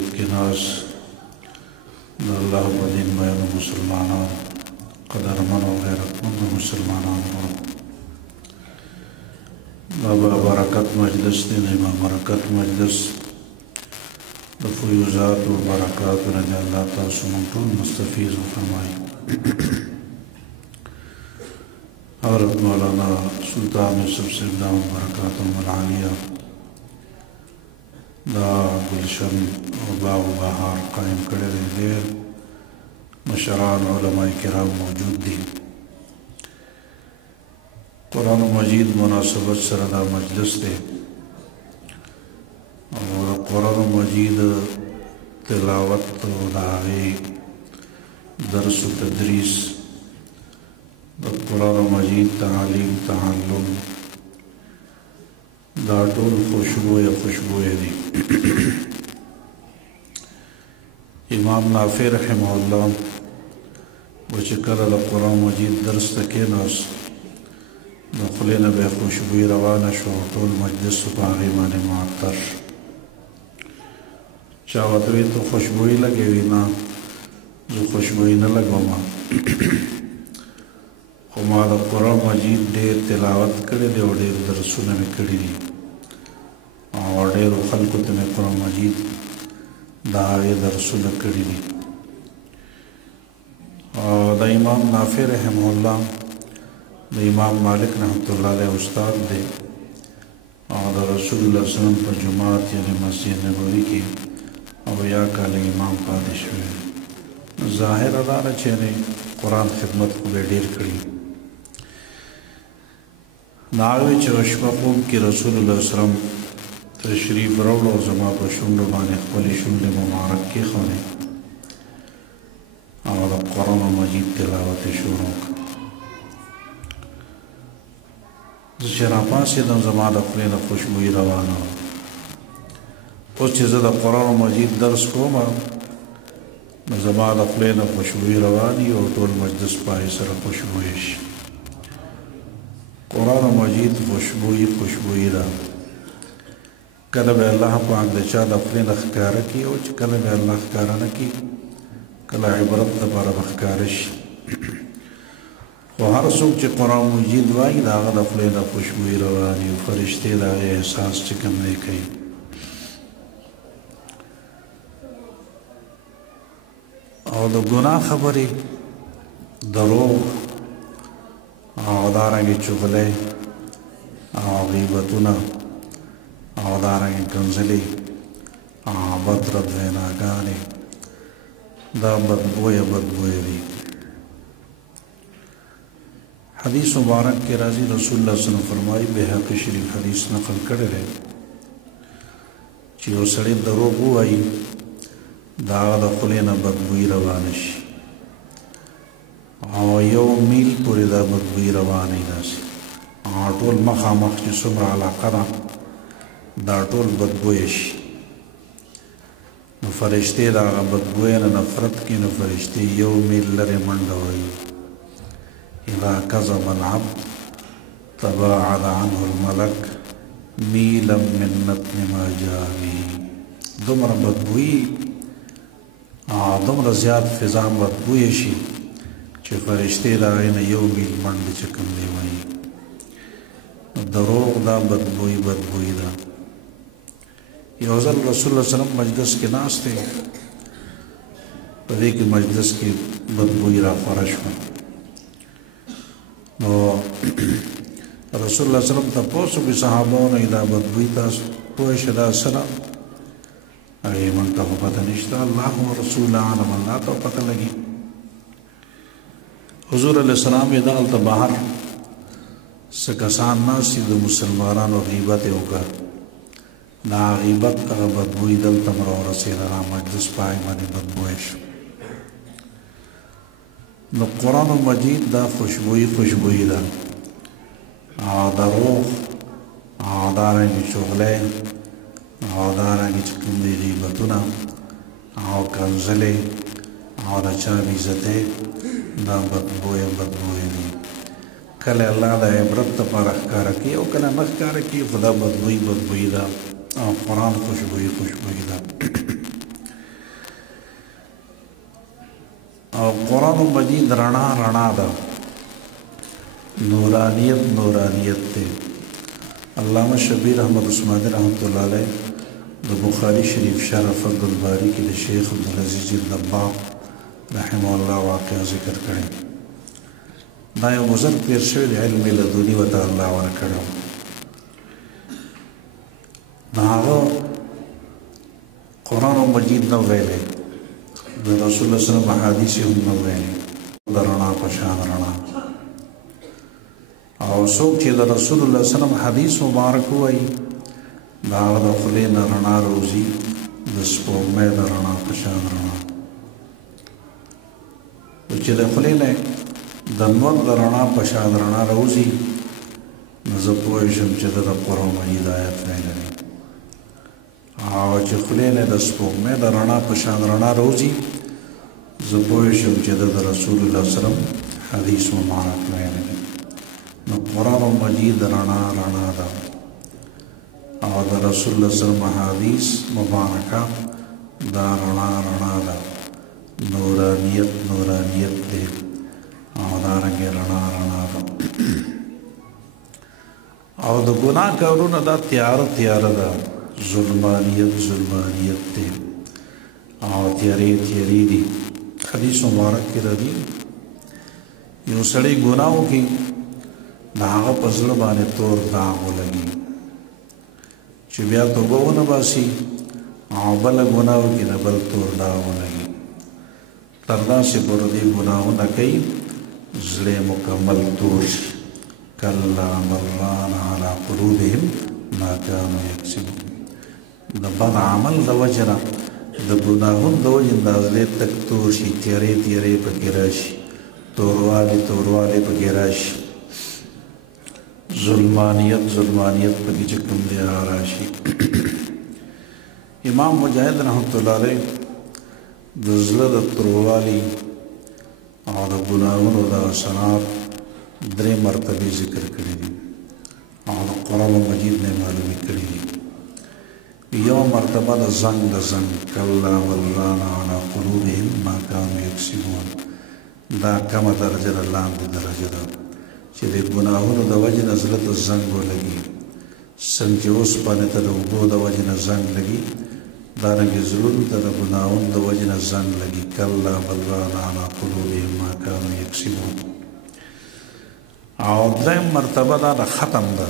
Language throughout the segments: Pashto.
मस्जिद के नास अल्लाह दिन बैन मुसलमान कदरमन और गैरतमंद मुसलमान बाबा बरकत मजलिस दिन बरकत मजलिस दफ़ुज़ात व बरक़ात ने अल्लाह ताला सुमंटून मुस्तफ़ीज़ फरमाई। हज़रत मौलाना सुल्तान सबसे दाम बरक़ातुहुल आलिया दा गुलशन और बाग बहार कायम करे देर मशरान उलमाए किराम मौजूद थी। कुरान मजीद मुनासबत सरदा मजलिस थे और कुरान मजीद तिलावत दागे दरस तदरीस कुरान मजीद तालीम तअल्लुम दा टोल खुशबू दी। इमाम नाफे रहमहुल्लाह वच कल कुरान मजीद दरस तके नास नखले न बे खुशबू रवाना शो टोल मजलिस पागे माने मुअत्तर चावतवी तो खुशबू लगे हुई ना जो खुशबू न लगवा हमारा कुरान मजीद ढेर तिलावत करे दे और ढेर दरसुन में कड़ी दी और ढेर खल्कुत में कुरान मजीद दागे दरसुन कड़ी दी। और द इमाम नाफे रहमहुल्लाह द इमाम मालिक रहमतुल्लाह अलैह उस्ताद दे और रसूलुल्लाह सल्लल्लाहु अलैहि वसल्लम पर जुमात यानी मस्जिद नबवी की अब या काले इमाम पादिश हुए ज़ाहिर अदार चेने कुरान खिदमत को बेडेर करी नावे चशमकुम की रसूलुल्लाह सल्लल्लाहु अलैहि वसल्लम तशरीफ रौलो जमा पर शुंड माने खली शुंड मुबारक के खाने और कुरान मजीद तिलावत शुरू शराफा से दम जमात अपने न खुशबू रवाना उस चीज़ दा कुरान मजीद दर्स को न जमात अपने न खुशबू रवानी और टोल मजलिस पाए सर खुशबूश कुरान मजीद खुशबू दा कल में अल्लाह पाक दे चाद अपने नखकार की और कल में अल्लाह खकारा न की कल इबरत दबारा बखकारश वो हर सुख च कुरान मजीद वाई दागद अपने न खुशबू रवानी फरिश्ते दा एहसास चिकन नहीं कही और द गुनाह खबरी दरोग और दारंगी चुगले और गीबतुना और दारंगी कंजली और बदरत वेनागाने दा बदबोए दी। हदीस मुबारक के राजी रसूलुल्लाह सल्लल्लाहु अलैहि वसल्लम फरमाई बेहक़ी शरीफ हदीस नकल करे रहे चीओ सड़े दरोग आई दागद खुले न बदबुई रवानिश और यो मील पूरे दा बदबुई रवानी नासी और टोल मखा मख जो सुमरा अलाक़ा दा टोल बदबुएश न फरिश्ते दा बदबुए न नफरत की न फरिश्ते यो मील लरे मंडवाई इला कज़ब अल-अब्द तबाअद अन्हु अल-मलक मीलन मिन नत्न मा जाअ बिही दुमरा बदबुई दुमरा ज़्याद फिज़ा बदबुएशी चे फरिश्ते दागे न यो मील मंड चकम दे वही दरोग दा बदबुई दा यौज़ल रसूलुल्लाह सल्लल्लाहु अलैहि वसल्लम मजलिस के नास थे पदे की मजलिस की बदबुई रा फरश में रसूलुल्लाह सल्लल्लाहु अलैहि वसल्लम तपोस भी सहाबाओं ने इदा बदबुई ता पोश दा सलाम अरे मन का पता निश्ता अल्लाह व रसूल आलम अल्लाह तो पता लगी हुजूर अलैहिस्सलाम ये दाल तो बाहर से कसान ना सीधे मुसलमान और गीबत होगा ना गीबत अगर बदबुई दल तमरा और रसीला मजलिस पाए मानी बदबुएश न कुरान मजीद दा खुशबुई दा दरोग दारंगी चुगले दारंगी चिकनी गीबतुना कंजले और अच्छा इज़्ज़ते दा बदबुए दी कल अल्लाह दा इबरत पर अखकार की और कल नखकार की खुदा बदबुई दा कुरान खुशबुई दा قرآن مجید رڼا رڼا ده، نورانیت نورانیت ته. علامه شبیر احمد عثماني رحمت الله علیه د بخاری شریف شرح فضل الباری کې د شیخ عبدالعزیز الدباغ رحمه الله واقعه ذکر کړی. دا یو بزرګ تیر شوی د علم لدوني ورته الله ورکړی. د هغه قرآن مجید نه ویلی، د رسول الله صلی الله علیه وسلم حدیث هم نه ویلی، د رڼا په شان رڼا. او څوک چې د رسول الله صلی الله علیه وسلم حدیث مبارک وایي د هغه د خولې نه رڼا روزي د سپوږمۍ د رڼا په شان رڼا. چې د خولې نه د نور د رڼا په شان رڼا روزي نو زه پوه شم چې د قرآن مجید آیت ویلی. او چې خولې نه د سپوږمۍ د رڼا په شان رڼا روزي زه پوه شم چې د رسول الله صلی الله علیه وسلم حدیث مبارک ویلی. نو قرآن مجید رڼا رڼا ده او د رسول الله صلی الله علیه وسلم حدیث مبارکه دا رڼا رڼا ده، نورانیت نورانیت دی او دارنګې رڼا رڼا ده. او د ګناه کارونه دا تیاره تیاره ده، ظلمانیت ظلمانیت دی او تیارې تیارې دي. حدیث مبارک کې راځي یو سړی ګناه وکړي د هغه په زړه باندې تور داغ ولګي، چې بیا توبه ونه باسي او بله ګناه وکړي د بل تور داغ ولګي. تر داسې پورې دې ګناهونه کوي زړه مکمل تور شي. کلا بل ران علی قلوبهم ما کانوا یکسبون. د بد عمل د وجې نه د ګناهونو د وجې نه زړه تک تور شي، تیارې تیارې پکې راشي، توروالی توروالی پکې راشي، ظلمانیت ظلمانیت پکې چې کوم دی راشي. امام مجاهد رحمت الله علیه د زړه د توروالی او د ګناهونو د اثرات 3 مرتبې ذکر کړي دي او د قرآن مجید نه معلومې کړي دي. یو مرتبه د زنګ د زنګ، کلا بل ران علی قلوبهم ما کانوا یکسبون. دا کمه درجه ده، لاندې درجه ده چې د ګناهونو د وجې نه زړه ته زنګ ولګي. څنګه چې اوسپنې ته د اوبو د وجې نه زنګ لګي، دارنګې زړونو ته د ګناهونو د وجې نه زنګ لګي. کلا بل ران علی قلوبهم ما کانوا یکسبون. او دریم مرتبه دا د ختم ده،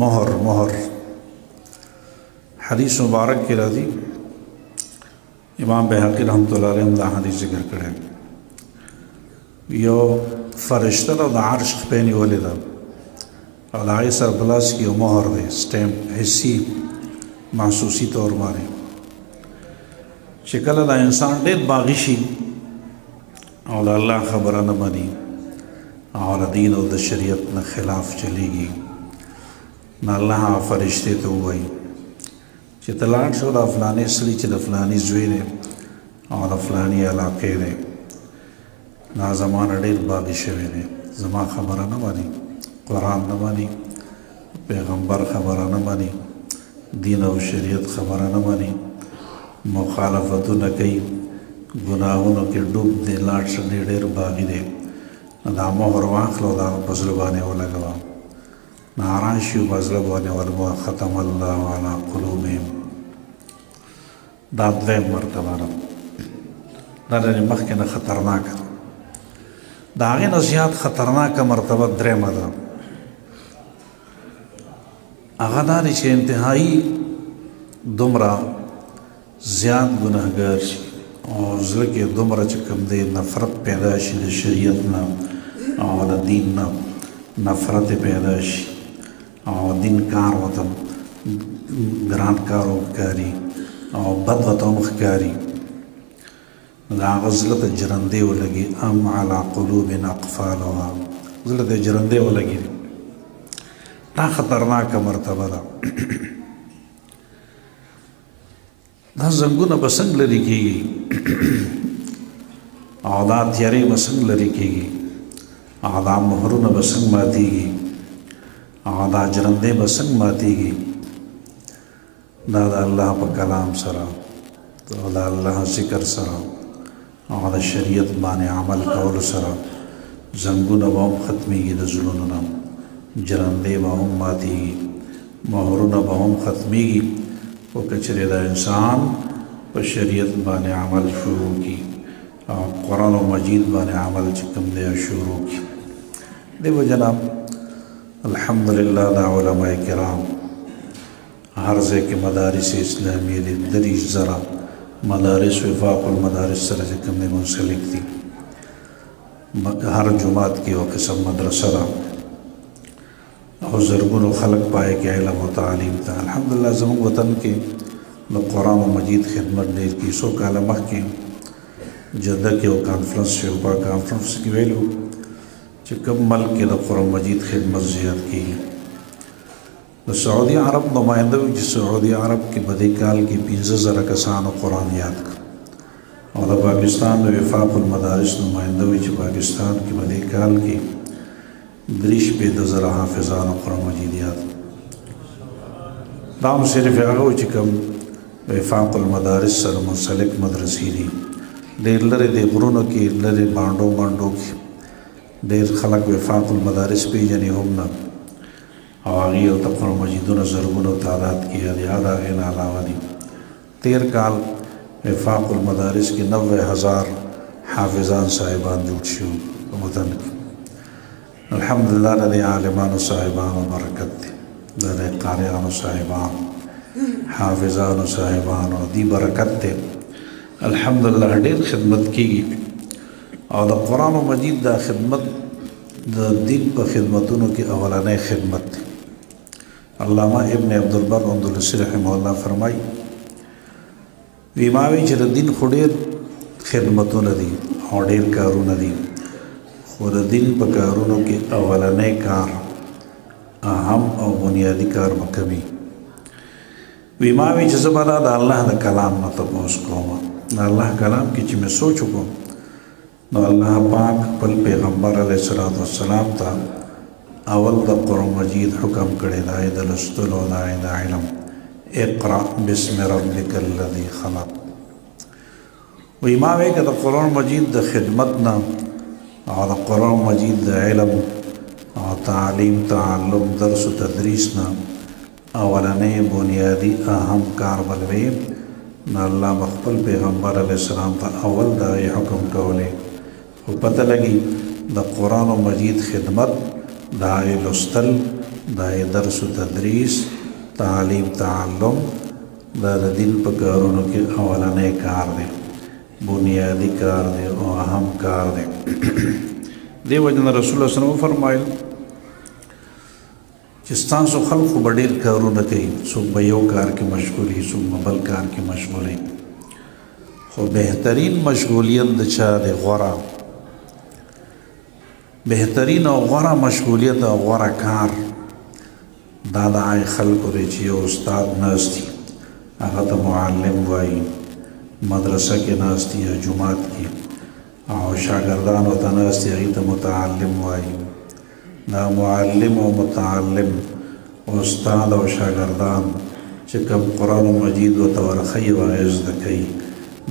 مهر مهر. حدیث مبارک کې راځي، امام بهقی رحمت الله علیه دا حدیث ذکر کړی. یو فرشته ده د عرش خپې نیولې ده او د هغې سره په لاس کې یو مهر دی، سټیمپ، حسي محسوسي طور باندې. چې کله دا انسان ډېر باغي شي او د الله خبره نه مني او د دین او د شریعت نه خلاف چلیږي، نو الله فرشتې ته ووایي چې ته لاړ شو د فلانې سړي چې د فلاني زوی دی او د فلاني علاقې دی، دا زمانه ډېر باغي شوی دی، زما خبره نه مني، قرآن نه مني، پیغمبر خبره نه مني، دین او شریعت خبره نه مني، مخالفتونه کوي، ګناهونو کې ډوب دی، لاړ شه ډېر باغي دی. نو دا مهر واخله او د هغه په زړه باندې ولګوه، نو حیران شي په زړه باندې ولګوه، ختم الله علی قلوبهم. دا دویم مرتبه ده، دا د مخکې نه خطرناکه ده. د هغې نه زیات خطرناکه مرتبه درېمه ده، هغه دا دی چې انتهایي دومره زیات ګناهګار شي او زړه کې دومره چې کوم دی نفرت پیدا شي د شریعت نه او د دین نه، نفرت پیدا شي او دین کار ورته ګران کار ښکاري او بد ورته هم ښکاري، د هغه زړه ته جرندې ولګي. ام علی قلوب اقفالها، زړه ته جرندې ولګي. دا خطرناکه مرتبه ده. دا زنګونه به څنګه لرې کېږي او دا تیارې به څنګه لرې کېږي او دا مهرونه به څنګه ماتېږي او دا جرندې به څنګه ماتېږي؟ دا د الله په کلام سره او د الله ذکر سره او د شریعت باندې عمل کولو سره زنګونه به هم ختمیږي د زړونو نه، جرندې به هم ماتېږي، مهرونه به هم ختمیږي. خو که چېرې د انسان په شریعت باندې عمل شروع کړي او قرآن مجید باندې عمل چې کوم دی شروع کړي. دې وجه نه الحمدلله دا علماء کرام هر ځای کې مدارس اسلامیه دي، 30,000 مدارس وفاق المدارس سره چې کوم دی منسلک دي. هر جماعت کې یو قسم مدرسه ده او زرګونو خلق پای کې علم او تعلیم ته. الحمدلله زموږ وطن کې د قرآن مجید خدمت ډېر کی. 100 کاله مخکې جده کې یو کانفرنس شروع په کانفرنس کې ویلو چې کوم ملک کې د قرآن مجید خدمت زیات کیږي. د سعودي عرب نماینده وي چې سعودي عرب کې په دې کال کې 15,000 کسانو قرآن یاد کړ، او د پاکستان د وفاق المدارس نماینده وي چې پاکستان کې په دې کال کې 53,000 حافظانو قرآن مجید یاد کړ. دا هم صرف هغه و چې کوم وفاق المدارس سره منسلک مدرسې دي. ډېر لرې د غرونو کې، لرې بانډو کې ډېر خلک وفاق المدارس پیژني هم نه، او هغې هلته قرآن مجیدونه زرګونو تعداد کې یا د هغې نه علاوه دي. تېر کال وفاق المدارس کې 90,000 حافظان صاحبان جوړ شوي په وطن کې. الحمدلله د دې عالمانو صاحبانو برکت دی، د دې قاریانو صاحبانو حافظانو صاحبانو دی برکت دی. الحمدلله ډېر خدمت کېږي، او د قرآن مجید دا خدمت د دین په خدمتونو کې اولنۍ خدمت دی. علامه ابن عبدالبر اندلسي رحمه الله فرمایي وی ما وی چې د دین خو ډېر خدمتونه دي او ډېر کارونه دي، خو د دین په کارونو کې اولنۍ کار اهم او بنیادی کار به کوي. وی ما وی چې زه به دا د الله د کلام نه تپوس کوم. د الله کلام کې چې مې سوچ وکړم نو الله پاک خپل پیغمبر علیه الصلاۃ والسلام ته اول د قرآن مجید حکم کړی دی، د لوستلو د علم، اقرأ بسم ربک الذی خلق. وی ما وی که د قرآن مجید د خدمت نه او د قرآن مجید د علم او تعلیم، تعلم، درس و تدریس نه اولنۍ بنیادی اهم کار بلوي نو الله خپل پیغمبر علیه السلام ته اول دا حکم کولی. خو پته لګي د قرآن مجید خدمت، دا لوستل، دا درس و تدریس، تعلیم، تعلم، دا د دین په کارونو کې اولنۍ کار دی، بنیادی کار دی او اهم کار دی. دی وجه نه رسول الله صلی الله علیه وسلم فرمایل چې ستاسو خلقو به ډېر کارونه کوي، څوک به یو کار کې مشغول وي، څوک به بل کار کې مشغول وي، خو بهترین مشغولیت د چا دی؟ غوره بهترین او غوره مشغولیت او غوره کار دا د هغې خلکو دی چې یو استاد ناست دي، هغه ته معلم وایي، مدرسه کې ناست دي یا جومات کې، او شاګردان ورته ناست دي هغې ته متعلم وایي. دا معلم او متعلم، استاد او شاګردان چې کوم قرآن مجید ورته ورښیي او هغه زده کوي،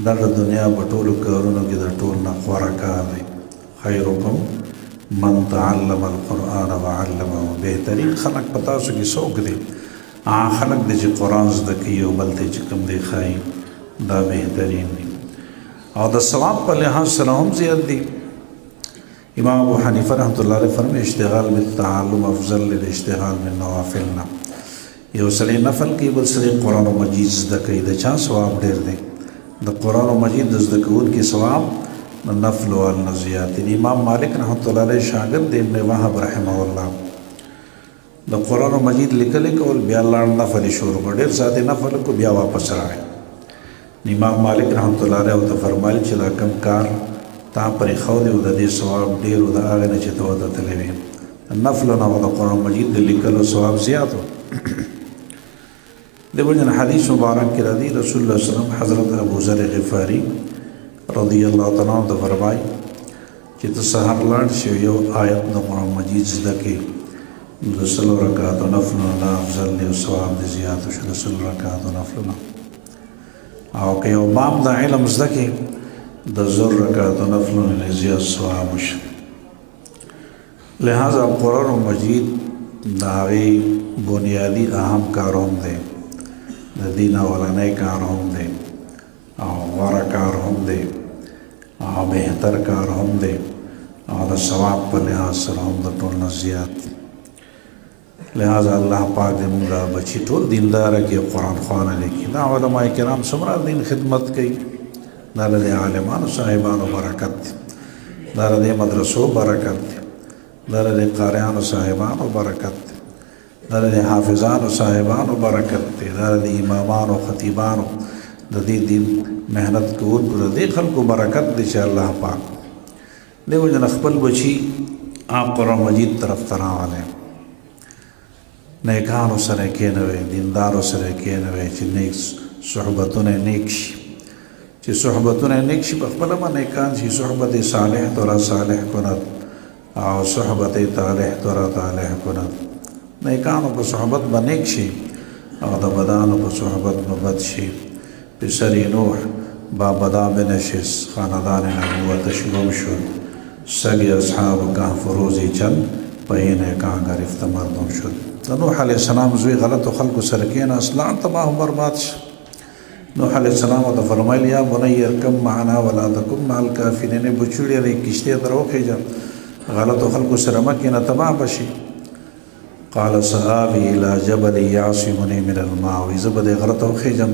دغه دنیا په ټولو کارونو کې د ټول نه غوره کار دی. خیرکم من تعلم القرآن وعلمه. بهترین خلق په تاسو کې څوک دی؟ هغه خلق دی چې قرآن زده کوي او بل ته چې کوم دی ښایي، دا بهترین دی او د ثواب په لحاظ سره هم زیات دی. امام ابو حنیفه رحمۃ اللہ علیہ فرمایي اشتغال بالتعلم افضل للاشتغال بالنوافل. یو سړی نفل کوي، بل سړی قرآن مجید زده کوي، د چا ثواب ډېر دی؟ د قرآن مجید د زده کوونکي ثواب د نفل والنه زیات دی. امام مالک رحمۃ اللہ علیہ شاګرد دی ابن وهب رحمه الله د قرآن مجید لیکل کول، بیا لاړ نفل شروع کړ، ډېر ساعت نفل کو، بیا واپس راغی. امام مالک رحمۃ اللہ علیہ ورته فرمایل چې دا کم کار تا پرې ښودی او د دې ثواب ډېر و د هغې نه چې ته ورته تللی وې. نفلو نه د قرآن مجید د لیکلو ثواب زیات و. د وجه نه حدیث مبارک کې راځي رسول الله صلی الله علیه وسلم حضرت ابو ذر غفاري رضی الله تعالی عنه ته فرمایي چې ته سهار لاړ شې یو آیت د قرآن مجید زده کړې، نو د سلو رکعاتو نفلو نه افضل دی او ثواب دې زیات شو د سلو رکعاتو نفلو نه. او که یو باب د علم زده کړې د زر رکعت نفلونو نه زیات ثواب وشي. لہذا قرآن مجید د هغې بنیادي اهم کار هم دی، د دین اولنی کار هم دی او غوره کار هم دی او بهتر کار هم دی او د ثواب په لحاظ سره هم د ټول نه زیات. لہذا الله پاک دې موږ دا بچي ټول دینداره کې قرآن خوانه لیکي. دا علماء کرام څومره دین خدمت کوي، دا د عالمانو صاحبانو برکت دی، دا د مدرسو برکت دی، دا د قاریانو صاحبانو برکت دی، دا د حافظانو صاحبانو برکت دی، دا د امامانو خطیبانو د دې دین محنت کوونکو د دې خلکو برکت دی چې الله پاک دیو جن خپل بچي آپ قرآن مجید طرف ته راولی، نیکانو سره کېنوي، دیندارو سره کېنوي چې نیک صحبتونه نیک شي، چې صحبتونه نیک شي، په خپله به نیکان شي. صحبت صالح تو را صالح کند او صحبت طالح تو را طالح کند. نیکانو په صحبت به نیک شي او د بدانو په صحبت به بد شي. پسر نوح با بدا بنشست، خاندان نبوت شروع شد، سگ اصحاب کهف روزی چند پای نیکان گرفت مردم شد. د نوح علیه السلام زوی غلطو خلکو سره کېناست، لا تباه برباد شو. نوح علیه السلام ته فرمایل یا بنی ارکب معنا ولا تکن مع الکافرین، بچوړی دی کشتۍ ته راوخیږه، غلطو خلکو سره مه کېنه تباه بشي. قال سآوي الى جبل یعصمني من الماء، وایي زه به دې غره ته وخیږم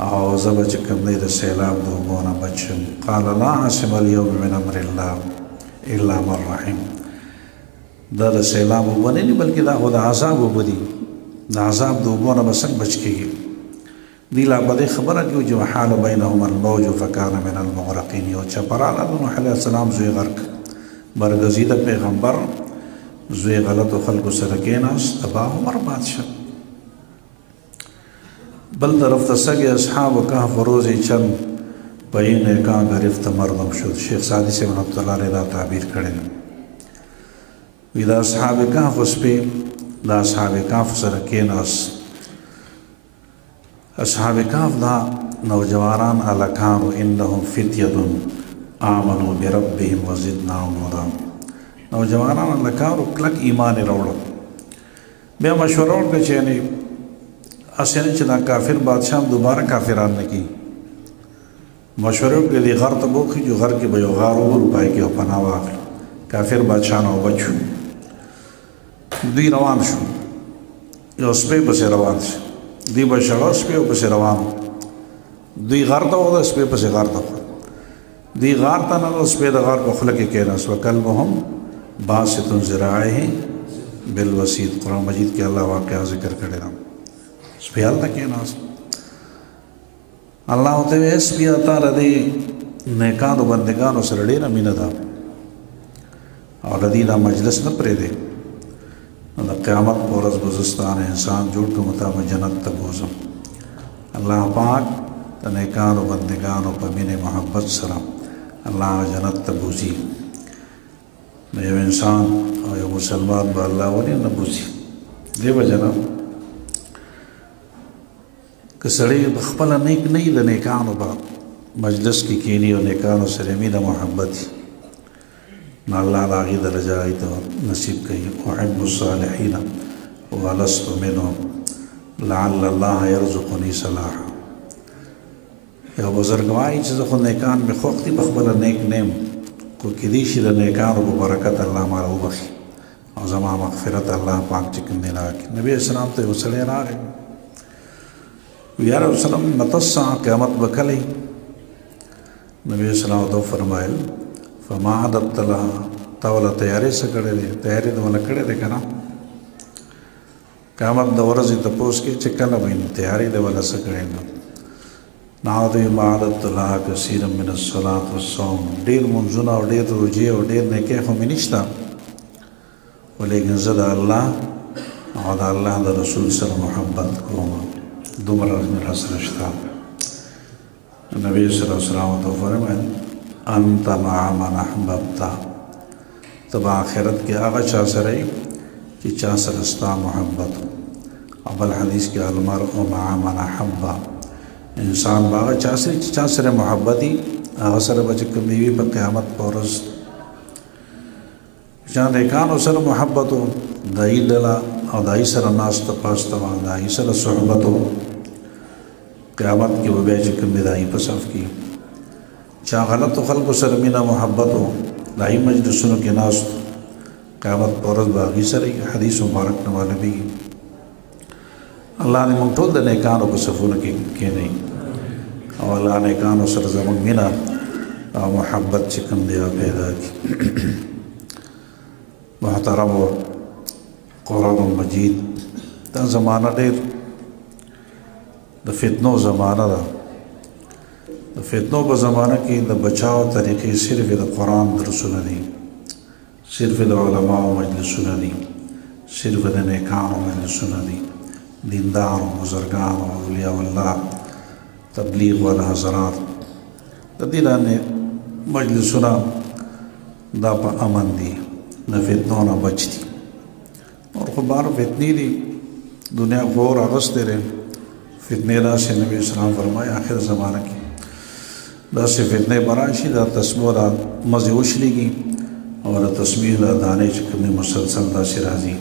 او زه به چې کوم دی د سیلاب د اوبو نه بچ شم. قال لا عاصم اليوم من امر الله الا من رحم. دا د سیلاب اوبه نه دي بلکې دا خو د عذاب اوبه دي، د عذاب د اوبو نه به څنګه بچ کېږي. دی لا په دې خبره کې چې وحال بینهما الموج فکان من المغرقین. یو چپراله د نوح علیه السلام زوی غرق، برګزیده پیغمبر زوی غلطو خلکو سره کېناست، تباه و برباد شد. بل طرف ته سگ اصحاب کهف روزی چند پای نیکان گرفت مردم شد. شیخ سعدی صاحب رحمت الله علیه دا تعبیر کړی وی دا اصحاب کهف اوس په دا اصحاب کهف سره کېناست. اصحاب کهف دا نوجوانان الکانو انهم فتیه آمنوا بربهم وزدناهم هدی. نوجوانان الکانو کلک ایمان راوړل، بیا مشوره وکړه چې یعنی اسې نه چې دا کافر بادشاه هم دوباره کافران نه کړي. مشوره وکړې دې غر ته به وخېږو، غر کې به یو غار وولو، پای کې یو پناه واخلو، کافر بادشاه نه وبچ شو. دوی روان شو، یو سپی پسې روان شو، دوی به شغه سپی پسې روان و. دوی غر ته وغوته، سپی پسې غر ته وخوت. دوی غار ته ننوت، سپی د غار په خوله کې کېناست. وکلبهم باسط ذراعیه بالوسیط. قرآن مجید کې الله واقعه ذکر کړی ده. سپی هلته کېناست. الله ورته ویل سپیه تا له دې نیکانو بندګانو سره ډېره مینه ده او د دې دا مجلس نه پرېږدې، نو د قیامت په ورځ به زه ستا نه انسان جوړ کړم، تا به جنت ته بوځم. الله پاک د نیکانو بندګانو په مینې محبت سره الله جنت ته بوځي. نو یو انسان او یو مسلمان به الله ولې نه بوځي؟ دې وجه نه که سړی خپله نیک نه وي، د نیکانو به مجلس کې کښېني او نیکانو سره مینه محبت نو الله د هغې درجه ته نصیب کوي. احب الصالحین ولست منهم لعل الله یرزقني صلاحا. یو بزرګ وایي چې زه خو نیکان مې خوښ دي، په خپله نیک نه یم، خو کیدای شي د نیکانو په برکت الله ماله وبخي او زما مغفرت الله پاک چې کوم دی راکړي. نبي اسلام ته یو سړی راغی، یا رسول الله وسلم متى الساعه، قیامت به کله؟ نبی اسلام ته فرمایل فما عددت لها، تا ولا تیاری څه کړې ده؟ تیاری دې ولا کړې ده که نه؟ قیامت د ورځې تپوس کې چې کله به تیاری دې ولا څه کړې ده؟ نو دوی ما عددت لها کثیرا من الصلاة والصوم، ډېر منځونه او ډېر روژې او ډېر نیکۍ خو مې نشته، ولیکن زه د الله او د الله د رسول سره محبت کوم، دومره مې راسره شته. نبی صلی الله علیه وسلم ته فرمایل انت مع من احببت، ته به آخرت کې هغه چا سره یې چې چا سره ستا محبت. او بل حدیث کې المرء مع من احب، انسان به هغه چا سره چې چا سره محبت وي هغه سره به چې کوم دی وي په قیامت په ورځ چا نیکانو سره محبت و د هغوی ډله او د هغوی سره ناسته پاسته وه د هغوی سره صحبت و قیامت کې به بیا چې کوم دی د هغوی په صف کې چا غلطو خلکو سره مینه محبت و د هغوی مجلسونو کې ناست قیامت په ورځ به هغوی سره حدیث مبارک نه معلومېږي الله دې موږ ټول د نیکانو په صفونو کې کښېنوي او الله نیکانو سره زموږ مینه او محبت چې کوم دی پیدا کړي محترم قرآن المجید دا زمانه ډېر د فتنو زمانه ده د فتنو په زمانه کې د بچاو طریقې صرف د قرآن درسونه دي صرف د علماو مجلسونه دي صرف د نیکانو مجلسونه دي دیندارو بزرګانو اولیاء الله تبلیغ والا حضرات د دې لاندې مجلسونه دا په امن دي د فتنو نه بچ دي اور خو بار فتنې دي دنیا غور اغستې دی فتنې راشي نبی اسلام فرمایي آخر زمانه کې داسې فتنې به راشي دا تسبیح دا مزې وشلېږي او د تسبیح دا دانې چې کومې مسلسل داسې راځي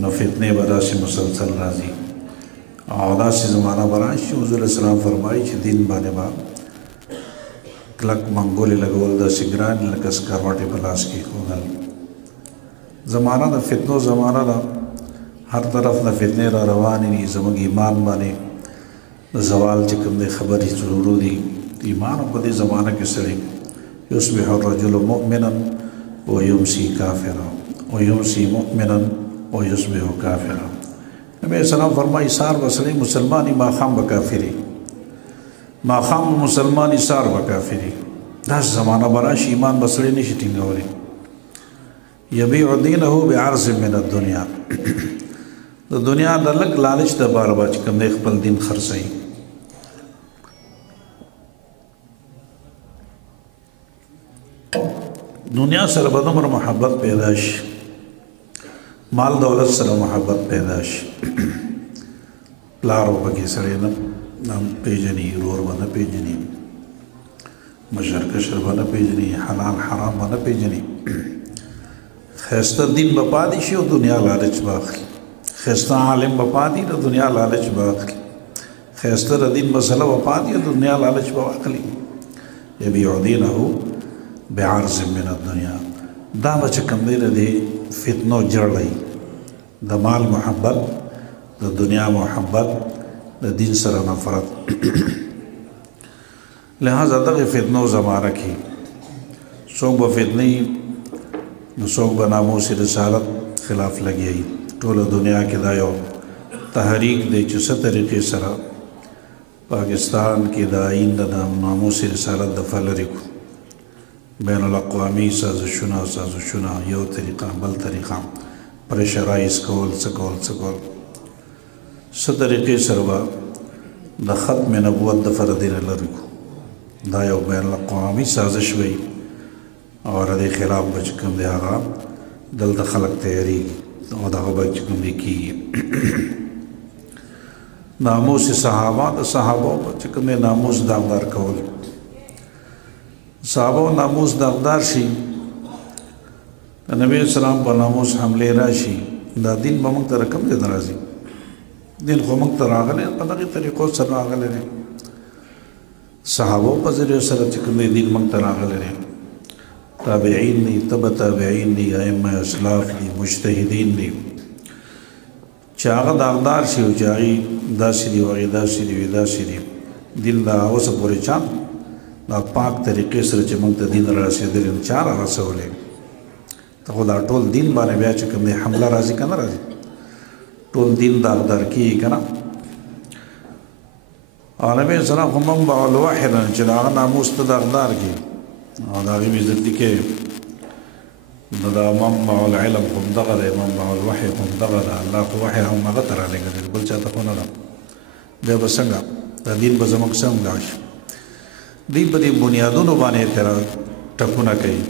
نو فتنې به داسې مسلسل راځي او داسې زمانه به راشي حضور اسلام فرمایي چې دین باندې به کلک منګولې لګول داسې ګران لکه سکروټې په لاس کې ښودل زمانه د فتنو زمانه ده هر طرف نه فتنې را روانې دي زموږ ایمان باندې د زوال چې کوم دی خبرې ضرورو دي ایمان په دې زمانه کې سړی یصبح الرجل مؤمنا ویمسی کافرا ویمسی مؤمنا ویصبح کافرا نبی اسلام فرمایي سار به سړی مسلماني ماښام به کافري ماښام مسلماني سار به کافري داسې زمانه به راشي ایمان به سړی نشي ټینګولی یبیع دینه بعرض من الدنیا د دنیا د لږ لالچ د پاره به چې کوم دی خپل دین خرڅوي دنیا سره به دومره محبت پیدا شي مال دولت سره محبت پیدا شي پلار به پکې سړی نه پیژني ورور به نه پیژني مشر کشر به نه پیژني حلال حرام به نه پیژني ښایسته دین به پاتې شي او دنیا لالچ به اخلي ښایسته عالم به پاتې د دنیا لالچ به اخلي ښایسته د دین مسله به پاتې د دنیا لالچ به اخلي یبیع دینه بعرض من الدنیا دا به چې کوم دی د دې فتنو جړی د مال محبت د دنیا محبت د دین سره نفرت لہذا دغه فتنو زمانه کې څوک به فتنې نو څوک به ناموس رسالت خلاف لګیایي ټوله دنیا کې دا یو تحریک دی چې څه طریقې سره پاکستان کې د آئین د ناموس رسالت دفع لرې کړو بین الاقوامی سازشونه یو طریقه بل طریقه پریشرایز کول څه طریقې سره به د ختم نبوت د فردینه لرې کړو دا یو بین الاقوامی سازش وی او د دې خلاف به چې کوم دی هغه دلته خلک تیاریږي او دغه به چې کوم دی کېږي ناموس صحابه د صحابو چې کوم دی ناموس داغدار کول صحابه ناموس داغدار شي د نبی اسلام په ناموس حملې راشي دا دین به موږ ته رقم دی راځي دین خو موږ ته راغلی په دغې طریقو سره راغلی دی صحابو په ذریعه سره چې کوم دی دین موږ ته راغلی دی تابعین دی تبع تابعین دی ائمه اسلاف دی مجتهدین دی چې هغه داغدار شي او چې هغې داسې دي وغې داسې دي دین دا اوسه پورې چا دا پاک طریقې سره چې موږ ته دین را رسېدلی نو چا را رسولی ته خو دا ټول دین باندې بیا چې کوم دی حمله راځي که نه راځي ټول دین داغدار کېږي که نه او نبی اسلام خو منبع الوحی ده چې د هغه ناموس ته داغدار کړي او د هغې عزتي کې دا منبع العلم خو همدغه دی منبع الوحی خو همدغه ده الله خو وحی هم هغه ته رالېږلی بل چا ته خو نه ده بیا به څنګه دا دین به زموږ څنګه شي دوی په دې بنیادونو باندې ټکونه کوي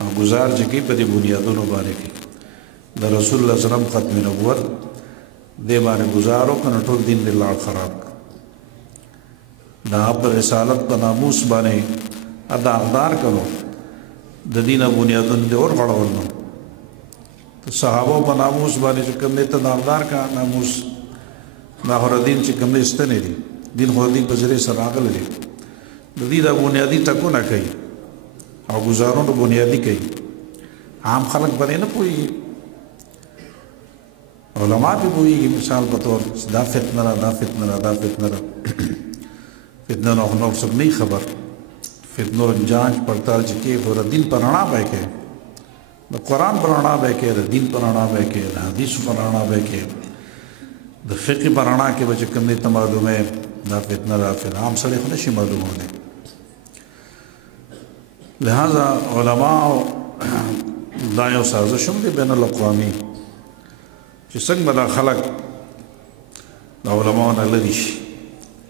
او ګزار چې کوي په دې بنیادونو باندې کوي د رسول الله سلام ختم نبوت دې باندې ګزار وکړه نو ټول دین دې لاړ خراب کړه دا په رسالت په ناموس باندې داغدار کړو د دینه بنیادونه دې اور غړول نو صحابه په ناموس باندې چې کوم ته داغدار کا ناموس دا هر دین چې کوم استنه دي دین خو دې په ذریعہ سره راغلی دی د دې د بنیادی ټکونه کوي او گزارونو بنیادی کوي عام خلک باندې نه پوي علماء به پوي مثال په تور دا فتنه را دا فتنه را دا فتنه را فتنه نو څه نه خبر فتنو جانچ پڑتال چې کې ور دین پر رڼا به کې د قران پر رڼا به کې د دین پر رڼا به کې د حدیث پر رڼا به کې د فقه پر رڼا کې به کوم دې معلومه دا فتنه را فر عام سره خو نشي معلومه ده لہذا علماء دا یو سازش هم دی بین الاقوامی چې څنګه دا خلق د علماء نه لري شي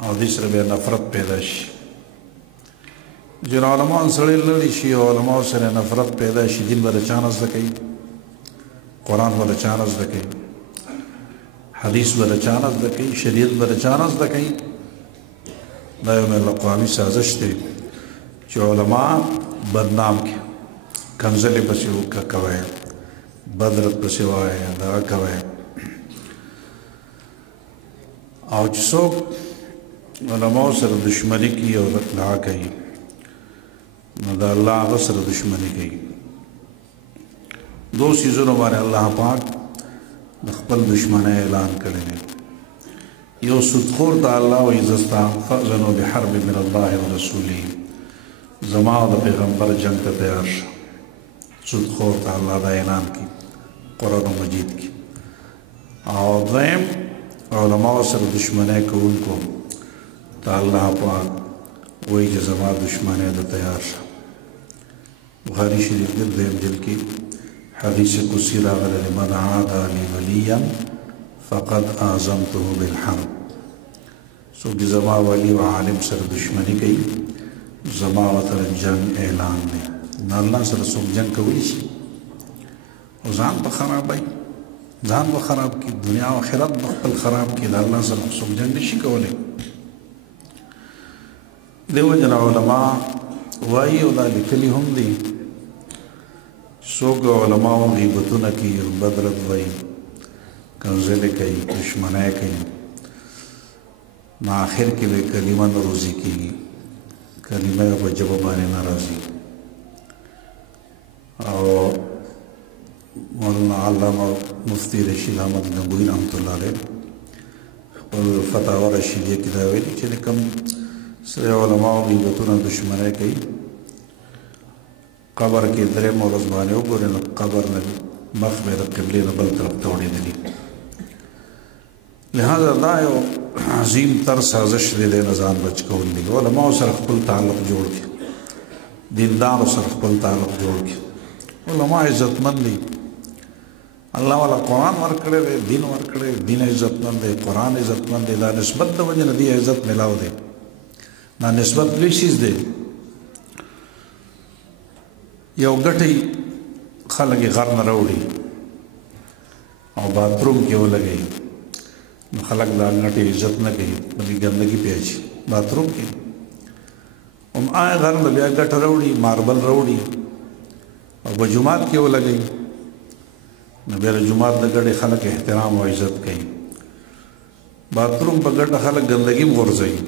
او دې سره به نفرت پیدا شي جن علماء سره لري شي او علماء سره نفرت پیدا شي دین بل چانس دکې قرآن بل چانس دکې حدیث بل چانس دکې شریعت بل چانس دکې دا یو بین الاقوامی سازش دی چې علماء بدنام کې کنزلې پسې وکوي بدرت پسې وایي دا کوي او چې څوک علماء سره دشمنی کوي او اطلاع کوي نو دا الله هغه سره دشمنی کوي دو سیزونو باندې الله پاک د خپل دشمنۍ اعلان کړی دی یو سودخور د الله و عزستا فأذنوا بحرب من الله ورسوله زما د پیغمبر جنگ ته تیار شه سودخور ته الله دا اعلان کی قرآن مجید کی او دویم علماء سره دشمنۍ کوونکو ته الله پاک وایي چې زما دشمنۍ د تیار شه بخاری شریف کې دویم جلد کې حدیث قدسی راغلی من عادى لي وليا فقد آذنته بالحرب څوک زما ولی او عالم سره دشمنی کوي زما وتر جنگ اعلان دی نه الله سره څوک جنگ کوي شي او ځان به خرابوي ځان به خراب کی دنیا او آخرت به خپل خراب کی د الله سره څوک جنگ نشي کولی دیو جن علماء وایي او دا لیکلي هم دي څوک علماء غیبتونه کوي بدرت وایي کنزلې کوي دشمنۍ کوي نو آخر کې به کلمه نروزي کېږي کلمه په ژبه باندې نه راځي او مولانا علامه مفتی رشید احمد گنگوی رحمت الله علیه خپل فتاوا رشیدیه کې دا ویلي چې کوم سره علماء غیبتونه دشمنۍ کوي قبر کې درې ورځې باندې وګورئ نو قبر نه مخ به د قبلې نه بل طرف ته وړېدلي لہذا دا یو عظیم تر سازش دی د ځان بچ کول دي علماء سره خپل تعلق جوړ کړي دیندارو سره خپل تعلق جوړ کړي علماء عزتمند دي الله والا قرآن ورکړی دی دین ورکړی دین عزتمند دی قرآن عزتمند دی دا نسبت د وجې نه دی عزت ملاو دی دا نسبت لوی چیز دی یو ګټۍ خلک یې غر نه راوړي او باتروم کې ولګوي نو خلک دا ګټې عزت نه کوي بلکې ګندګي پې اچي باتروم کې هم آیا غر نه بیا ګټه راوړي ماربل راوړي او په جومات کې ولګوي نو بیا د جومات د ګټې خلک احترام او عزت کوي باتروم په ګټه خلک ګندګي هم غورځوي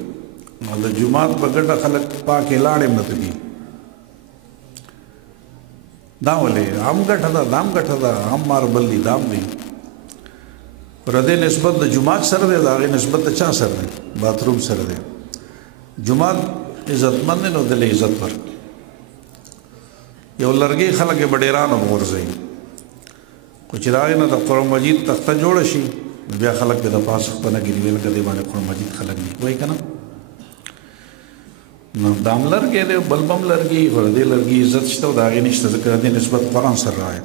نو د جومات په ګټه خلک پاکې لاړې هم نه تګي دا ولې هم ګټه ده دام ګټه ده هم ماربل دي دام دی پر دې نسبت د جمعات سره دی دا غي نسبت د چا سره دی باتروم سره دی جمعات عزتمند نو د عزت پر یو لرګي خلک ډېرانو ورځي کو چې راغی نه د قرآن مجید تخته جوړ شي بیا خلک د پاس خپل ګریویل کده باندې قرآن مجید خلک دی وای کنه نو دام لرګي دی بلبم لرګي ور دې لرګي عزت شته دا غي نشته ځکه د نسبت قرآن سره راځي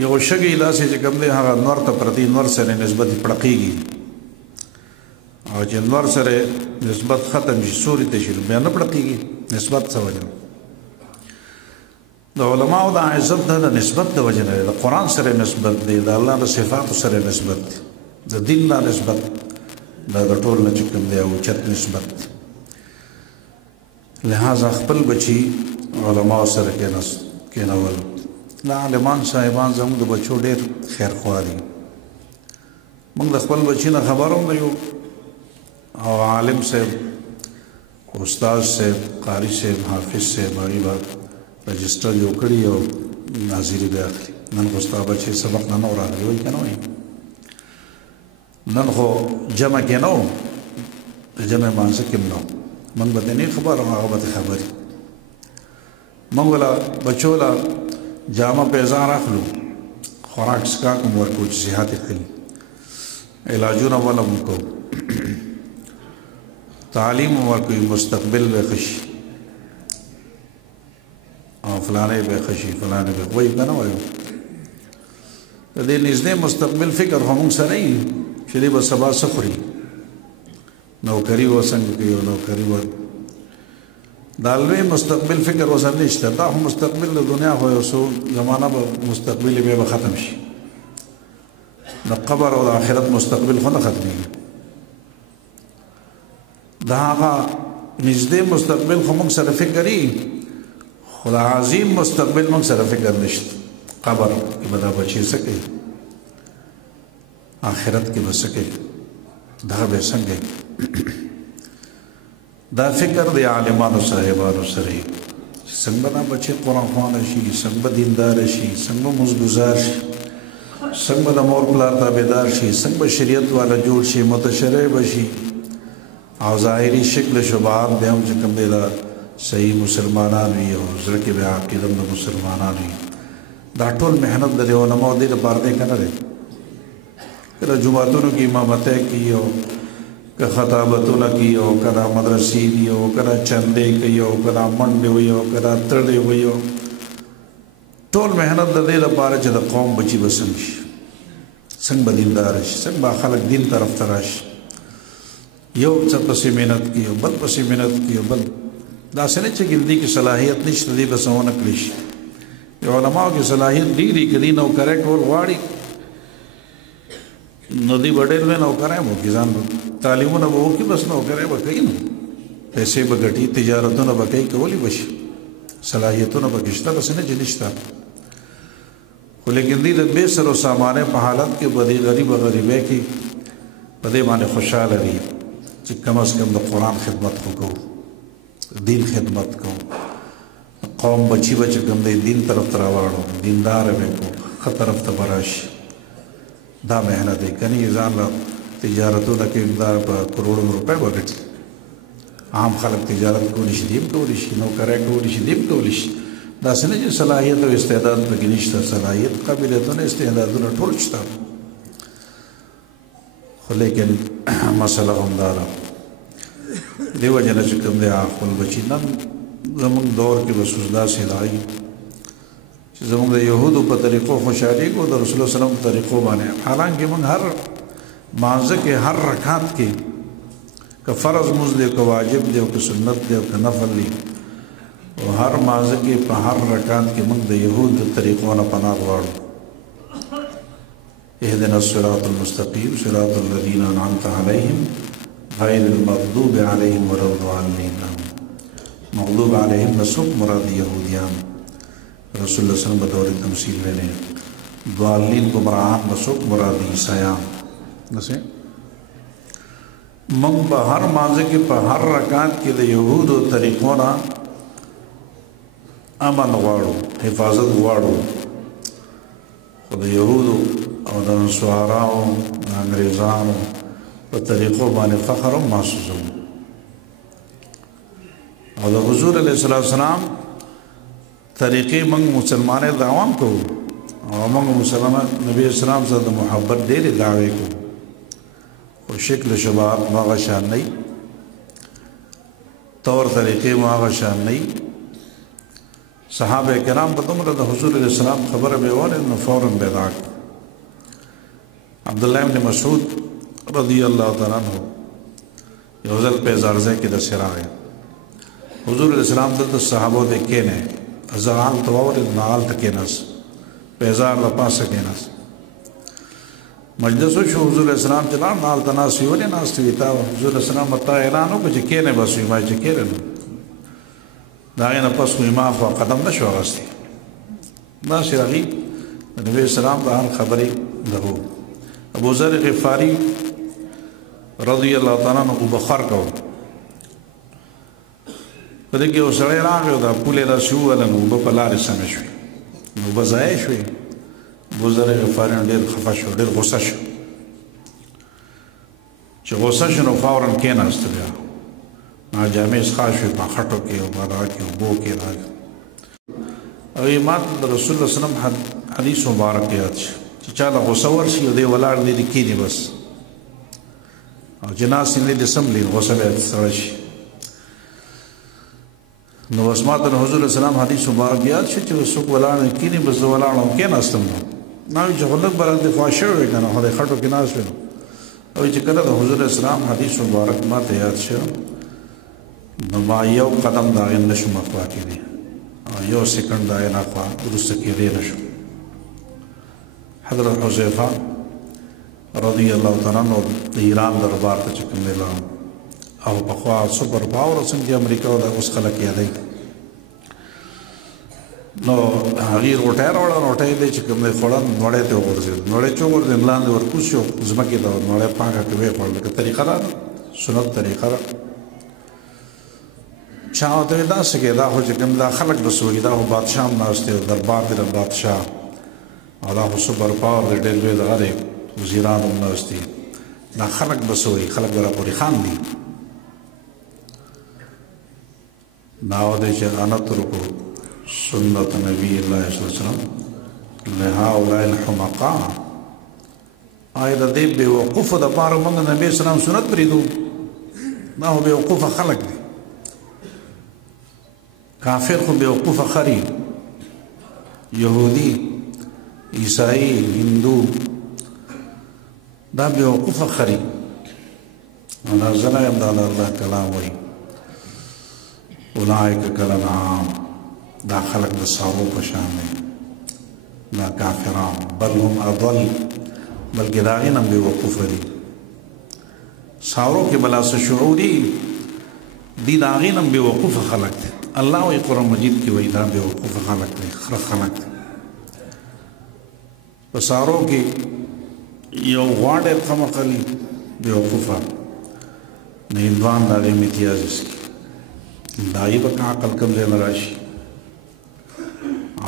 یو شګي لاسه چې کوم دی هغه نور ته پرتی نور سره نسبت پړقېږي او چې نور سره نسبت ختم شي سوري ته شي بیا نه پړقېږي نسبت څه وجه د علماء د عزت د نسبت د وجه نه د قرآن سره نسبت دی د الله د صفات سره نسبت د دین نه نسبت دا د ټول نه چې کوم دی اوچت نسبت لہذا خپل بچي علماء سره کېنول دا عالمان صاحبان زموږ د بچو ډېر خیرخوا دي موږ د خپل بچي نه خبر هم نه یو او عالم صاحب استاد صاحب قاری صاحب حافظ صاحب هغوی به رجسټر جوړ کړي او ناظري به اخلي نن خو ستا بچې سبق نه نو راغلی وایي که نه وایي نن خو جمع کې نه و د جمع مانځه کې هم نه و موږ به ته نه خبر هغه به ته خبري موږ له بچو له جامه پیزار اخلو خوراک څښاک هم ورکو چې صحت یې ښه علاجونه وله هم کوو تعلیم هم ورکوي مستقبل به ښه شي او فلانی به ښه شي فلانی به وایو که نه وایو د دې نږدې مستقبل فکر خو موږ سره وي چې دی به سبا څه خوري نوکري به څنګه کوي او نوکري به دا لوی مستقبل فکر ورسره نشته دا خو مستقبل د دنیا خو یو څو زمانه به مستقبل یې بیا به ختم شي د قبر او د آخرت مستقبل خو نه ختمېږي د هغه نږدې مستقبل خو موږ سره فکر وي خو د عظیم مستقبل موږ سره فکر نشته قبر کې به دا بچې څه کوي آخرت کې به څه کوي دغه به څنګه دا فکر د عالمانو صاحبانو سره چې څنګه به دا بچې قرآن خوانه شي څنګه به دینداره شي څنګه به مزګزار شي څنګه به د مور پلار تابعدار شي څنګه به شریعت والا جوړ شي متشرع به شي او ظاهري شکل شبهات به هم چې کوم دی دا صحیح مسلمانان وي او زړه کې به عقیده د مسلمانان وي دا ټول محنت د علماو دې لپاره دی که نه دی کله جوماتونو کې امامتی کوي او که خطابتونه کوي او که دا مدرسې دي او که دا چندې کوي او که دا منډې وي او که دا تړې وي او ټول محنت د دې لپاره چې د قوم بچي به څنګه شي څنګه به دینداره شي څنګه به خلک دین طرف ته راشي یو څه پسې محنت کوي او بل پسې محنت کوي او بل داسې نه چې ګلدي کې صلاحیت نشته دی به څه ونه کړي شي یو علماو کې صلاحیت ډېرې که دي نوکری کول غواړي نو دوی به ډېر لوی نوکری هم وکړي ځان به تعلیمونه به وکړي بس نوکری به کوي نو پیسې به ګټي تجارتونه به کوي کولی به شي صلاحیتونه به کې شته داسې نه چې نشته خو لیکن دوی د بې سر و سامانه په حالت کې به دې غریب غریبۍ کې په دې باندې خوشحاله وي چې کم از کم د قرآن خدمت خو کوو دین خدمت کوو قوم بچی به چې کوم دی دین طرف ته راواړو دینداره به کو ښه طرف ته به راشي دا محنت دی که نه ځان له تجارتونه کې دا په کروڑونو روپۍ به ګټي عام خلک تجارت کولی شي دی هم کولی شي نوکری کولی شي دی هم کولی شي داسې نه چې صلاحیت او استعداد پکې نشته صلاحیت قابلیتونه استعدادونه ټول شته خو لیکن مسله همدا ده دې وجه نه چې کوم دی خپل بچي نن زمونږ دور کې به اوس داسې رایي چې زمونږ د یهودو په طریقو خوشحالېږو د رسول الله صلی په طریقو باندې حالانکې موږ هر مانځه کې هر رکعت کې که فرض مونځ دی که واجب دی او که سنت دی او که نفل دی او هر مانځه کې په هر رکعت کې موږ د یهود د طریقو نه پناه غواړو اهدنا الصراط المستقیم صراط الذین انعمت علیهم غیر المغضوب علیهم ولا الضالین مغضوب علیهم نسب مراد یہودیان رسول اللہ صلی اللہ علیہ وسلم بدور تمثیل میں نے ضالین گمراہان نسب مراد عیسیان نسے منگ با ہر مانزے کی پا ہر رکعت کی دا یہود و طریقونا امن غواړو حفاظت غواړو خو د یهودو او د نصاراو د انګریزانو په طریقو باندې فخر هم محسوسوو او د حضور علیه السلام طریقې موږ مسلمانې دعوام کوو او موږ مسلمان نبی اسلام سره د محبت ډېرې دعوې کوو خو شکل شباب ما هغه شان نه طور طریقې ما هغه شان نه صحابه کرام په دومره د حضور علیه السلام خبره به واورېد نو فوراً بیدار عبدالله ابن مسعود رضی الله تعالی عنہ یو ځل په زارځه کې د سراغ حضور علیہ السلام دلته صحابو ته کېنه ازغال تو اور نال ته کېناس پیزار لا پاسه کېناس مجلس وشو حضور اسلام چلان نال تناسی ولی ناستی وی تا حضور اسلام متا اعلان وکړ چې کینې بس وی ما چې کېره دا غینه پس خو ما خو قدم نشو اغستی دا شرعي نبی اسلام د هر خبرې له ابو ذر غفاری رضی الله تعالی عنہ بخار کو پدې کې وسړی راغی دا پوله را شو ولنو په لارې سم شوی نو بځای شوی ابو ذر غفاری ډېر خفه شو ډېر غوسه شو چې غوسه شو نو فورا کېناست بیا ما جامع ښه شوی په خټو کې او بارا کې او بو کې راغی او ایمان د رسول الله صلی الله علیه وسلم حدیث مبارک یاد شي چې چا له غوسه ورشي او دی ولاړ دی کېني بس او جناس نه دې سم لین غوسه به سره شي نو اسماء حضور اسلام حدیث مبارک یاد شي چې څوک ولاړ کېني بس ولاړ کې ناستم نو چې خلک برابر دفاع شوی کنه هغه خټو کې ناس وینو او چې کله د حضور اسلام حدیث مبارک ما ته یاد شو نو ما یو قدم دا نشم خوا کې دي یو سکند دا نه خوا درست کې دی نشو حضرت حذیفه رضی الله تعالی عنہ ایران دربار ته چې کوم دی او په خوا سپر پاور څنګه امریکا او د اوس خلک یادای نو هغه روټه راوړل روټه دې چې کوم خړن نوړې ته ورځي نوړې چوغور د املاند ورکوشو زمکه دا نوړې پاګه کوي په لکه طریقه دا سنت طریقه دا چاو ته دا څنګه دا خو چې کوم دا خلک بسوي دا بادشاہ ناشته دربار دې بادشاہ الله سپر پاور دې ډېر به دغه وزیران ناشته دا خلک بسوي خلک برا پوری خان دي ناو دې چې انا ترکو سنت نبی الله صلی الله علیه وسلم لهؤلاء الحمقاء آیا دې به وقوف د پاره موږ نبی اسلام سنت پریدو نه هو به وقوف خلق دي کافر خو به وقوف خري يهودي عیسائی هندو دا به وقوف خري انا زنا يم دا الله کلام وای اولئک کالانعام دا خلق د سارو په شان دي دا کافران بل هم اضل بلکې دا غینم بے وقوف دي سارو کې بلا څه شعوري دي دا غینم بے وقوف خلق دي الله وی قرآن مجید کې وی دا بے وقوف خلق دي خلق دي په سارو کې یو غواړه خمقلی بے وقوفه نه اندوان دا غي امتیاز دای په عقل کم ځای راشي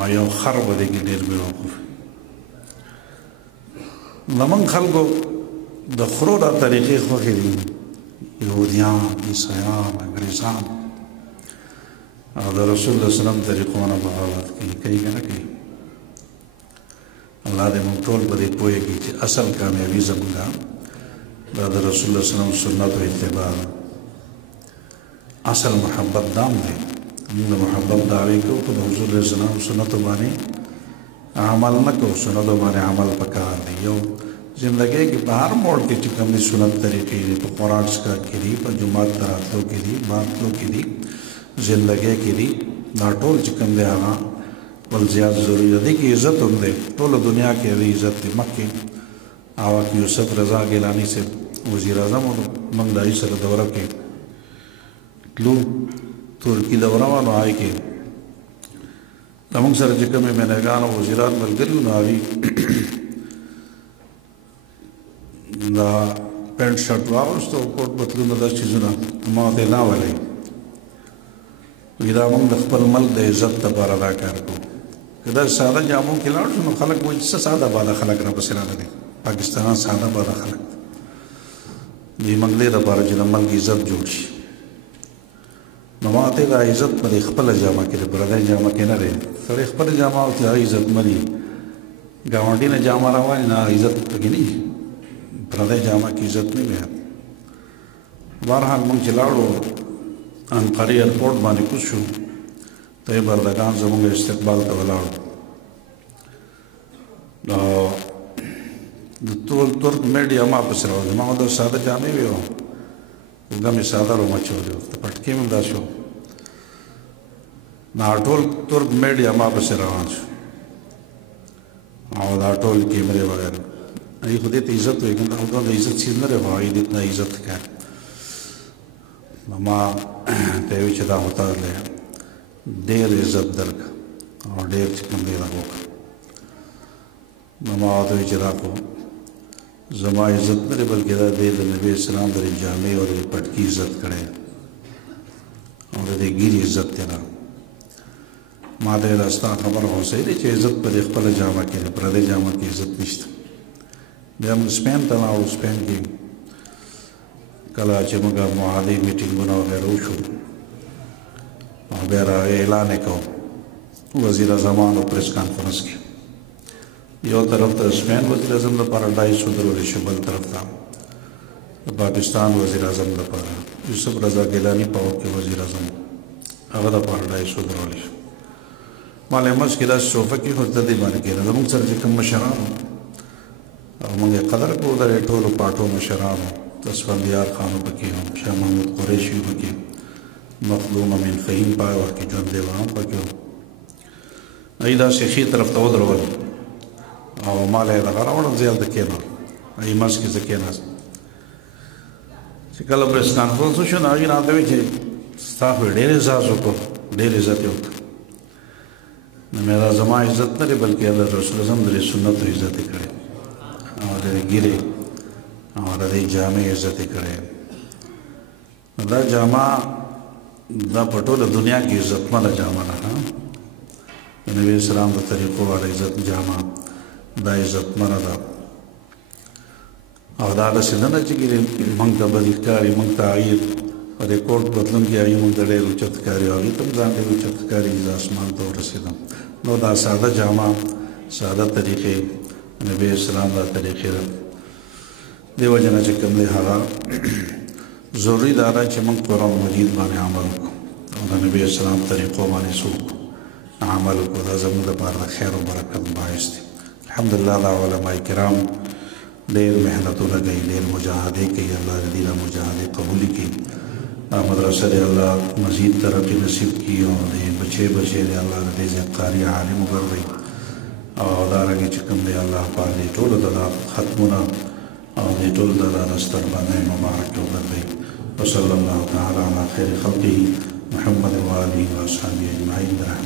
آیا خرب دې کې ډېر به وقوف لمن خلکو د خرو دا طریقې خوښې دي یهودیان عیسایان انګریزان او د رسول الله سلام طریقونه بغاوت کوي که نه کوي الله دې موږ ټول په دې پوهېږي چې اصل کامیابي زموږ دا د رسول الله سلام سنت او اتباع اصل محبت دام دی موږ محبت دعوی کوو په حضور علیه السلام سنتو باندې عمل نه کوو سنتو باندې عمل پکار دی یو زندګۍ کې په هر موړ کې چې کوم سنت طریقې دي په قرآن څخه کې دي په جمعات راتلو کې دي باتلو کې دي زندګۍ کې دي دا ټول چې کوم دی هغه ول زیات ضروري دی کې عزت هم دی ټول دنیا کې دی عزت دی مکه او یوسف رضا ګیلانی سے وزیر اعظم موږ دای سره دوره کې تلو ترکی دوره وانه آئی کې زموږ سره چې کومې مینهګان او وزیران ملګري نو هغوی دا پینټ شرټ واغوسته او کوټ پتلون داسې څیزونه ما ورته نه ویلی وایي دا موږ د خپل ملک د عزت دپاره دا کار کوو که دا ساده جامو کې لاړ شو نو خلک وایي څه ساده باده خلک راپسې راغلي پاکستانان ساده باده خلک دوی موږ دې دپاره چې د ملک عزت جوړ شي نو ما ته دا عزت پر خپل جامه کې پردی جامه کې نه لري سره خپل جامه او ته عزت ملي گاونډي نه جامه راوړي نه عزت پکې نه پردی جامه کې عزت نه وي بهرحال موږ چې لاړو انقرې ایرپورټ باندې کوز شو ته بردګان زموږ استقبال ته ولاړو نو د ټول ترک میډیا ما پسې راوړل ما د ساده جامې وې وګه مې ساده رو مچولې ته پټکې مې دا شو نا ټول ترک میډیا ما پسې روان شو او دا ټول کیمرې وغیره ای خو دې ته عزت وایي که نه دا د عزت څیز نه دی خو هغوی دې ته عزت ښکاري نو ما ته یې وویل چې دا خو تا ډېر عزت درکړه او ډېر چې کوم دی دغه وکړه نو ما ورته وویل چې دا خو زما عزت نه دی بلکې دا دی د نبي اسلام د جامې او د پټکي عزت کړی او د دې ګیرې عزت دی دا ما ته دا ستا خبره خو صحیح دی چې عزت په دې خپله جامه کې دی پردۍ جامه کې عزت نشته بیا موږ سپین ته لاړو سپین کې کله چې موږ معاهدې میټینګونه وغیره وشو او بیا راغی اعلان یې کوو وزیر اعظمانو پریس کانفرنس کې یو طرف ته سپین وزیر اعظم لپاره 250 درولې شو بل طرف ته د پاکستان وزیر اعظم لپاره یوسف رضا ګیلاني په وخت کې وزیر اعظم هغه لپاره 250 درولې شو ما له مس کې داسې صوفه کې خو د دې باندې کېده زموږ سره چې کوم مشران او موږ یې قدر کوو د ټولو پاټو مشرانو اسفندیار خانو پکې هم شاه محمود قریشي پکې مخدوم امین فهیم په هغه وخت کې ژوند دی هم پکې و ای داسې ښي طرف ته ودرول او ما له یې دغه راوړل زه هلته کېناست ای مس کې زه کېناست چې کله پریس کانفرنس وشو نو هغې راته وویل چې ستا خو یې ډېر اعزاز وکړو ډېر عزت یې وکړ نو مې دا زما عزت نه دی بلکې الله رسول اعظم د دې سنتو عزت یې کړی او د دې ګیرې او د دې جامې عزت یې کړی نو دا جامه دا په ټوله دنیا کې عزتمنه جامه ده د نبي اسلام د طریقو والا عزت جامه دا عزتمنه ده او دا داسې نه ده چې موږ ته بدې ښکاري موږ ته هغې په دې کوټ بدلون کې هغې موږ ته ډېر اوچت ښکاري او هغې ته هم ځان ډېر اوچت ښکاري زه اسمان ته ورسېدم نو دا ساده جامه ساده طریقې نبي اسلام دا طریقې ده دې وجه نه چې کوم دی هغه ضروري دا ده چې موږ قرآن مجید باندې عمل وکړو او د نبي اسلام طریقو باندې څه عمل وکړو دا زموږ لپاره د خیر او برکت باعث دی الحمدلله دا علما کرام ډېر محنتونه کوي ډېر مجاهدې کوي الله دې دا مجاهدې قبولې کړي دا مدرسه دې الله مزید ترقي نصیب کړي او دې بچې دې الله دې زیات قاري عالم وګرځوي او دارنګه چې کوم دی الله پاک دې ټولو ته دا ختمونه او دې ټولو ته دا نستر باندې مبارک وګرځوي وصلی الله تعالی علی خیر خلقه محمد و آله و اصحابه اجمعین برحمته